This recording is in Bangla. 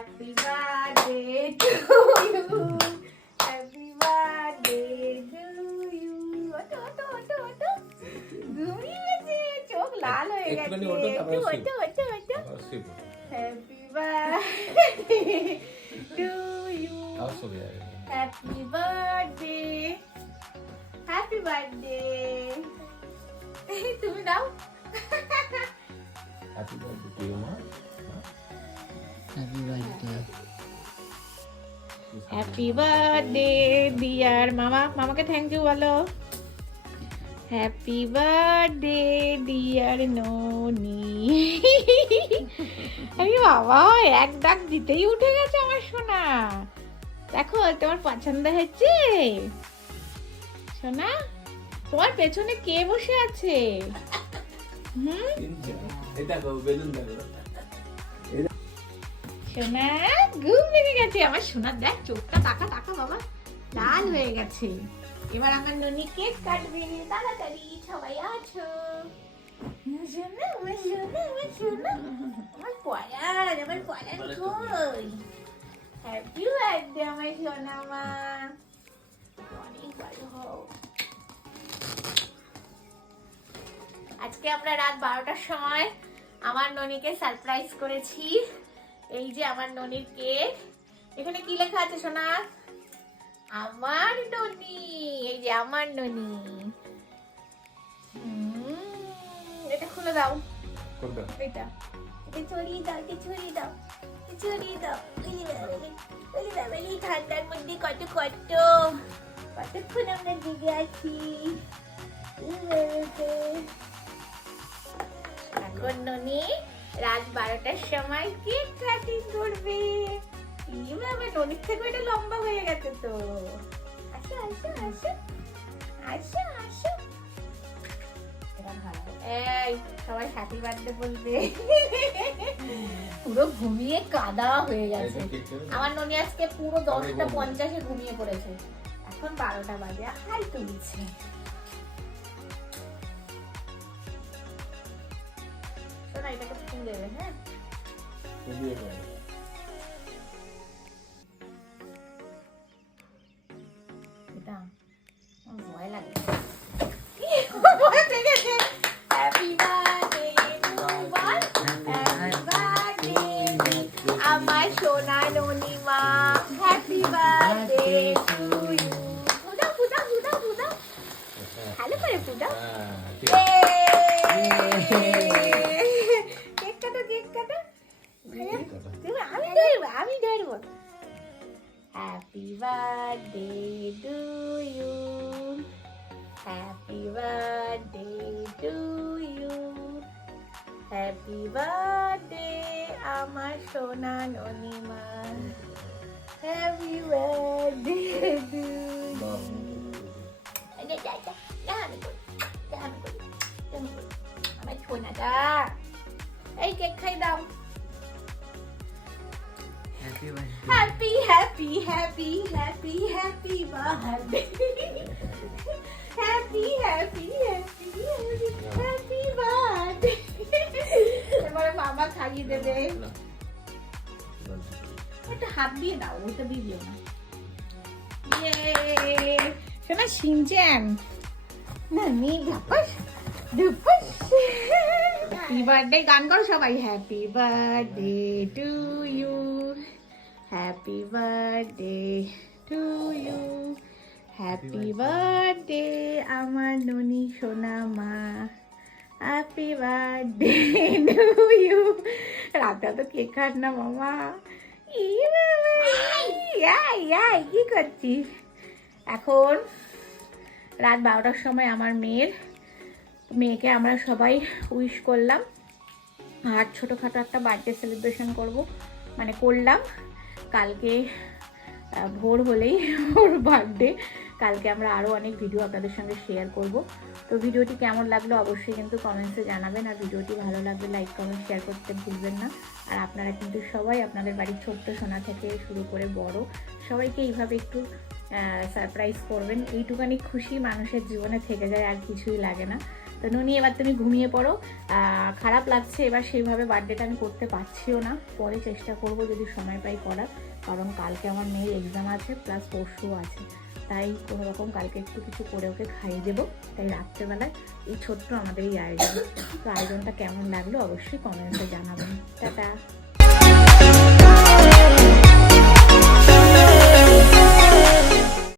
Happy birthday to you. Happy birthday to you. ওটো ওটো ওটো ওটো ঘুমিয়ে গেছে, চোখ লাল হয়ে গেছে। ওটো ওটো ওটো ওটো। Happy birthday to you. Happy birthday. Happy birthday. তুমি দাও। Happy birthday to you, ma. Happy birthday. Happy birthday dear mama. মামাকে থ্যাংক ইউ বলো। Happy birthday dear ননি। আরে বাবা, এক ডাক দিতেই উঠে গেছে আমার সোনা। দেখো তোমার পছন্দ হয়েছে সোনা? তোমার পেছনে কে বসে আছে? সোনা ঘুম লেগে গেছে আমার সোনার। দেখ চোখটা টাকা টাকা বাবা লাল হয়ে গেছে। এবার আমার ননি কেক কাটবে। তাড়াতাড়ি সবাই আছো। সোনা আমার সোনা আমার সোনা আমার পরান আমার পরান কই? হ্যাপি বার্থডে আমার সোনা মা, অনেক ভালো হও। আজকে আমরা রাত 12টার সময় আমার ননিকে সারপ্রাইজ করেছি। এই যে আমার ননির কেক। এখানে কি লেখা আছে সোনা? আমার ননি। এই যে আমার ননি। এটা খুলে দাও। এটা ছড়িয়ে দাও, এটা ছড়িয়ে দাও, ছড়িয়ে দাও। ঠান্ডার মধ্যে কত কত কতক্ষণ আমরা জেগে আছি। এখন ননি রাত 12টার সময় কেক কাটিং করবে। এইভাবে ননির থেকে এটা লম্বা হয়ে গেছে তো। আসো আসো আসো আসো আসো। এই সবাই হ্যাপি বার্থডে বলবে। পুরো ঘুমিয়ে কাদা হয়ে গেছে আমার ননি। আজকে পুরো 10:50 ঘুমিয়ে পড়েছে। এখন 12টা বাজে হাই তুলছে। শোনা এটাকে ফুল দেবে। হ্যাঁ এটা আমার ভয় লাগে। ভয় পেয়ে গেছে। হ্যাপি বার্থডে টু বল। হ্যাপি বার্থডে আমার সোনা ননিমা। Happy birthday to you. ফুদাও ফুদাও ফুদাও ফুদাও ভালো করে ফুদাও। কেক কাটো কেক কাটো। আমি ধরবো আমি ধরবো। Happy birthday to you. Happy birthday to you. Happy birthday আমার সোনা ননিমা। Happy birthday to you. আমার সোনাটা এই কেক খাই দাও। Happy birthday. Happy happy happy happy happy birthday. Happy happy happy happy birthday. এবারে মামা খাইয়ে দেবে। একটা হাত দিয়ে দাও, ওইটা দিয়ে দিও না। ইয়ে শোনা শিনচ্যান না মি ধাপাস ধাপাস। হ্যাপি বার্থডে গান করো সবাই। Happy birthday to you. Happy birthday to you. Happy birthday আমার ননি সোনা মা। Happy birthday to you. রাতে তো কেক খাস না মামা। কি করছিস? এখন রাত 12টার সময় আমার মেয়েকে আমরা সবাই উইশ করলাম। আর ছোটোখাটো একটা বার্থডে সেলিব্রেশন করলাম। কালকে ভোর হলেই ওর বার্থডে। কালকে আমরা আরও অনেক ভিডিও আপনাদের সঙ্গে শেয়ার করব। তো ভিডিওটি কেমন লাগলো অবশ্যই কিন্তু কমেন্টসে জানাবেন। আর ভিডিওটি ভালো লাগলে লাইক কমেন্ট শেয়ার করতে ভুলবেন না। আর আপনারা কিন্তু সবাই আপনাদের বাড়ির ছোট্ট সোনা থেকে শুরু করে বড় সবাইকে এইভাবে একটু সারপ্রাইজ করবেন। এইটুকানি খুশি মানুষের জীবনে থেকে যায়, আর কিছুই লাগে না। তো নুনি এবার তুমি ঘুমিয়ে পড়ো। খারাপ লাগছে, এবার সেইভাবে বার্থডেটা আমি করতে পারছিও না, পরে চেষ্টা করব যদি সময় পাই করার, কারণ কালকে আমার মেয়ের এক্সাম আছে প্লাস পরশুও আছে, তাই কোনো রকম কালকে একটু কিছু করে ওকে খাইয়ে দেবো। তাই রাত্রেবেলায় এই ছোট্ট আমাদের এই আয়োজন। তো আয়োজনটা কেমন লাগলো অবশ্যই কমেন্টে জানাবেন। টাটা।